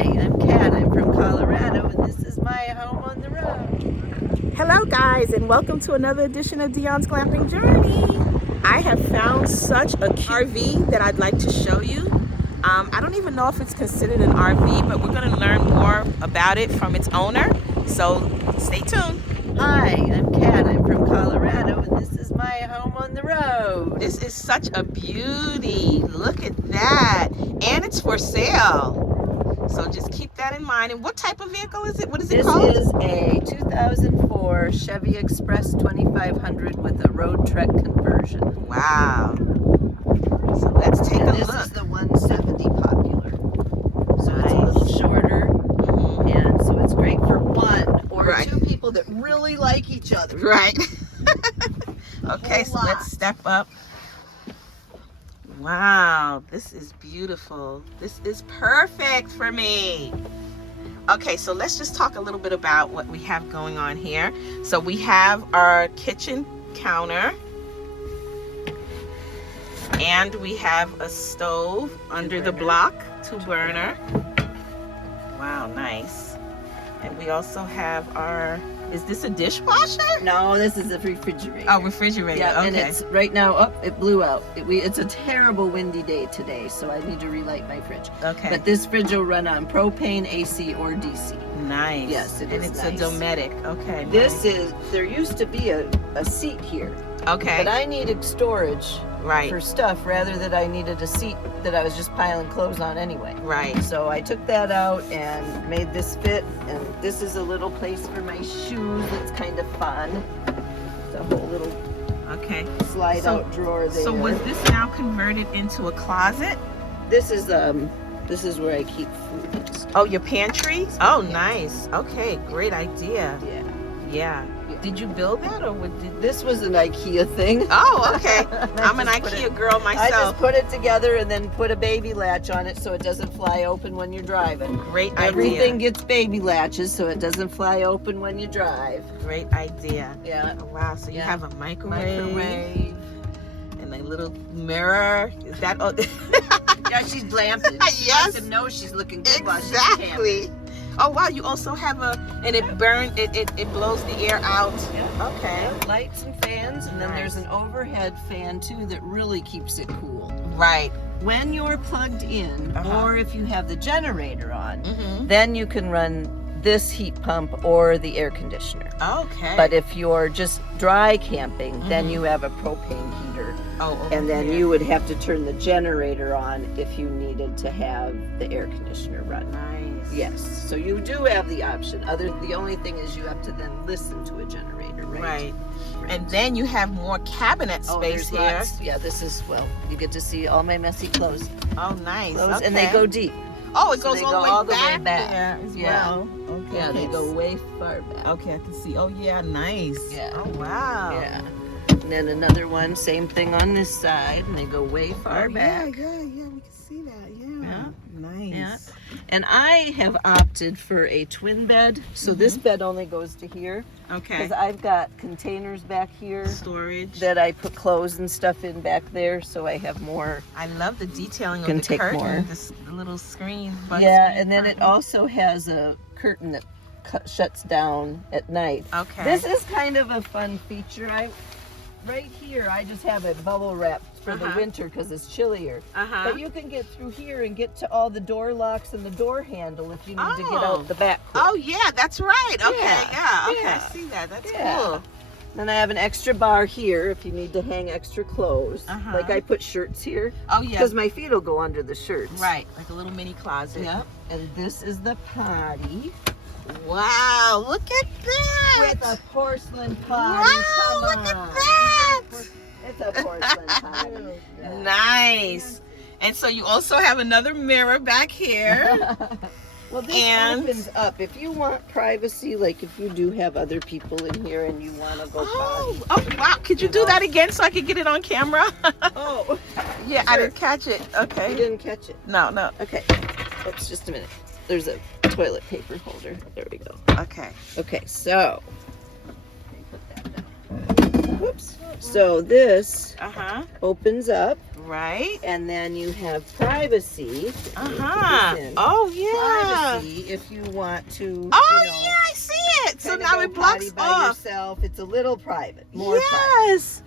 I'm Kat. I'm from Colorado, and this is my home on the road. Hello guys, and welcome to another edition of Dion's Glamping Journey. I have found such a cute RV that I'd like to show you. I don't even know if it's considered an RV, but we're going to learn more about it from its owner. So stay tuned. Hi, I'm Kat. I'm from Colorado, and this is my home on the road. This is such a beauty. Look at that. And it's for sale. So just keep that in mind. And what type of vehicle is it? What is it called? This is a 2004 Chevy Express 2500 with a RoadTrek conversion. Wow. So let's take a look. This is the 170 Popular. So it's a little shorter, and so it's great for one or two people that really like each other. Right. Okay, so let's step up. Wow, this is beautiful. This is perfect for me. Okay, so let's just talk a little bit about what we have going on here. So we have our kitchen counter, and we have a stove under the block, two burner. Wow, nice. And we also have our, is this a dishwasher? No, this is a refrigerator. Oh, refrigerator. Yeah, okay. and it's right now, it blew out. It's a terrible windy day today, so I need to relight my fridge. Okay. But this fridge will run on propane, AC, or DC. Nice. Yes, it is. And it's nice. a Dometic. Okay. This is, there used to be a seat here. Okay. But I needed storage for stuff rather than I needed a seat that I was just piling clothes on anyway. Right. So I took that out and made this fit, and this is a little place for my shoes that's kind of fun. It's a whole little slide out drawer there. So was this now converted into a closet? This is where I keep food and stuff. Oh, your pantry? Oh, nice. Okay, great idea. Yeah. Did you build that, or this was an IKEA thing? Oh, okay. I'm an IKEA girl myself. I just put it together and then put a baby latch on it so it doesn't fly open when you're driving. Great idea. Everything gets baby latches so it doesn't fly open when you drive. Great idea. Yeah. Oh, wow. So you have a microwave and a little mirror. Is that all? Yeah, she's glamping. Yes. She knows she's looking good while she's Exactly. camping. Oh wow, you also have and it blows the air out. Yeah. Okay. Yeah, lights and fans, and then there's an overhead fan too that really keeps it cool. Right. When you're plugged in, or if you have the generator on, Mm-hmm. then you can run this heat pump or the air conditioner. Okay. But if you're just dry camping, then you have a propane heater. Oh, and then you would have to turn the generator on if you needed to have the air conditioner run. Nice. Yes. So you do have the option. The only thing is you have to then listen to a generator, right? Right. And then you have more cabinet space here. Lots. Yeah, this is, you get to see all my messy clothes. Oh, nice. Okay. And they go deep. Oh, it So goes they all go the way back, back. there as Yeah. well. Okay. Yeah, they go way far back. Okay, I can see. Oh, yeah, nice. Yeah. Oh, wow. Yeah. And then another one, same thing on this side, and they go way far back. Yeah, we can see that. Yeah. Nice. Yeah. And I have opted for a twin bed. So this bed only goes to here. Okay. Because I've got containers back here. Storage. That I put clothes and stuff in back there, so I have more. I love the detailing Can of the take curtain. more. The little screen. Yeah, and then it also has a curtain that shuts down at night. Okay. This is kind of a fun feature. Right here, I just have it bubble wrapped for the winter because it's chillier. But you can get through here and get to all the door locks and the door handle if you need to get out the back. Oh, yeah, that's right. Okay, yeah. Okay, Yeah. I see that. That's Yeah. cool. Then I have an extra bar here if you need to hang extra clothes. Like I put shirts here. Oh, yeah. Because my feet will go under the shirts. Right, like a little mini closet. Yep. And this is the potty. Wow, look at that. With a porcelain potty. Wow, look at that. It's a porcelain potty. Yeah. Nice. And so you also have another mirror back here. Well, this opens up. If you want privacy, like if you do have other people in here and you want to go potty. Oh, wow. Could you do that again so I could get it on camera? Oh. Yeah, I didn't catch it. Okay. You didn't catch it? No. Okay. Oops, just a minute. There's a toilet paper holder. There we go. Okay. Okay, so. Put that down. Whoops. So this opens up. Right. And then you have privacy. Oh, yeah. Privacy if you want to, oh, yeah, I see it. So now it blocks by off. yourself. It's a little private. More yes.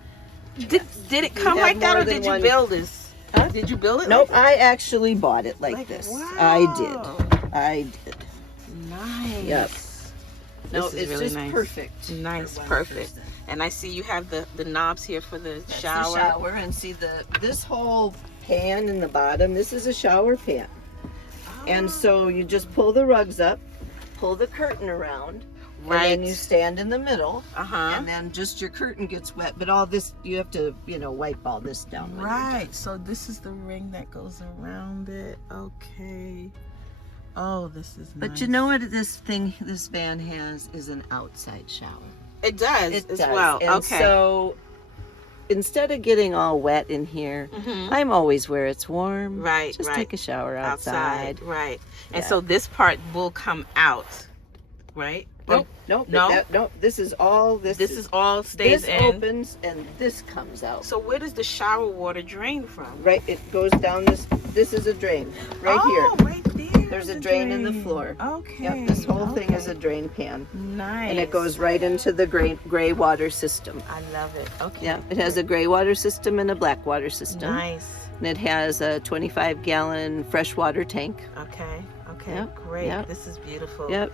private. Did it come like that, or did you build this? Huh? Did you build it? Nope, like I actually bought it like this. Wow. I did. Nice. Yep. No, This is it's really just nice. perfect. Nice, for one perfect. person. And I see you have the knobs here for the That's shower. the shower, and see this whole pan in the bottom. This is a shower pan, and so you just pull the rugs up, pull the curtain around, Right. and then you stand in the middle, Uh-huh. and then just your curtain gets wet. But all this, you have to, wipe all this down. When you're done. Right. So this is the ring that goes around it. Okay. Oh, this is nice. But you know what this van has is an outside shower. It does It as does. well. And okay. so instead of getting all wet in here, I'm always where it's warm. Right. Just right. take a shower outside. Right. And Yeah. so this part will come out, right? Nope. No? This is all. This is all stays this in. opens and this comes out. So where does the shower water drain from? Right. It goes down this. This is a drain right here. Right there. There's a drain in the floor. Okay. Yep. This whole thing is a drain pan, nice. and it goes right into the gray water system. I love it. Okay. Yeah. It has a gray water system and a black water system. Nice. And it has a 25-gallon freshwater tank. Okay. Yep, Great. yep. This is beautiful. Yeah,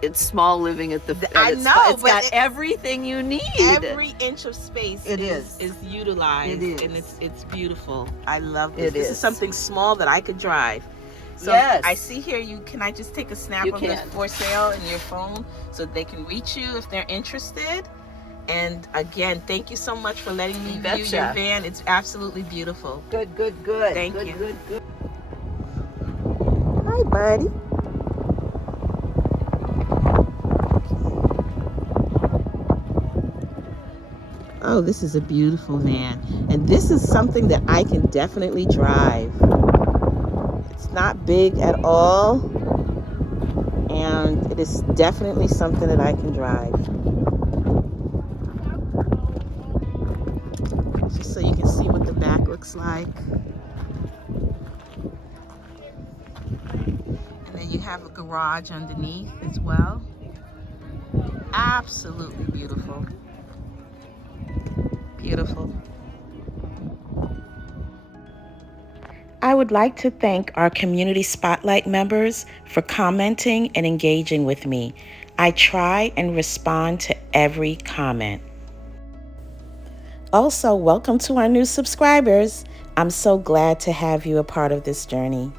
it's small living at the. I its know, spot. It's but got everything you need. Every inch of space It is utilized. It is. And it's beautiful. I love this. It This is. is something small that I could drive. So Yes. I see here, can I just take a snap You of this can. for sale in your phone so they can reach you if they're interested? And again, thank you so much for letting me You view your betcha. van. It's absolutely beautiful. Good. Thank good, you. Good. Hi, buddy. Oh, this is a beautiful van. And this is something that I can definitely drive. It's not big at all. And it is definitely something that I can drive. Just so you can see what the back looks like. And then you have a garage underneath as well. Absolutely beautiful. Beautiful. I would like to thank our Community Spotlight members for commenting and engaging with me. I try and respond to every comment. Also, welcome to our new subscribers. I'm so glad to have you a part of this journey.